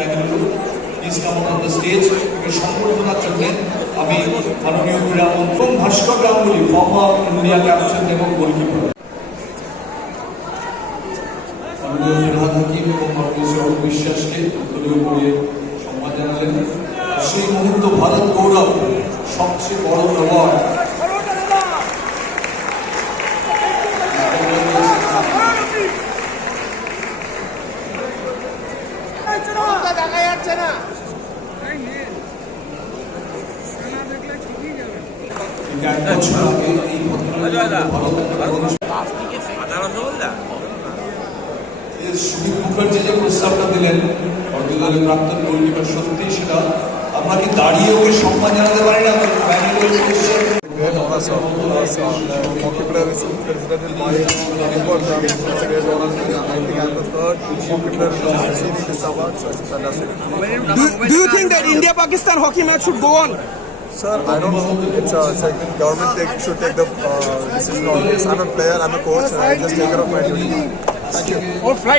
Bengaluru please come on the stage একে সম্বর্ধনার জন্য আমি মাননীয় ক্রীড়ামন্ত্রী Bhaskar Ganguly former India captain এবং গোলকিপার সেই মুহূর্ত ভারত গৌরব সবচেয়ে বড় দেখা যাচ্ছে না। সুদীপ মুখার্জি যে প্রস্তাবটা দিলেন প্রাক্তন গোলকিপার সত্যি সেটা আমরা কি দাঁড়িয়ে ওকে সম্মান জানাতে পারি না Do, you think that India-Pakistan hockey match should go on? Sir, I don't know. It's, uh, it's like government take, should take the uh, decision on this. I'm a player, I'm a coach, and I just take care of my duty. Thank you. Or flight.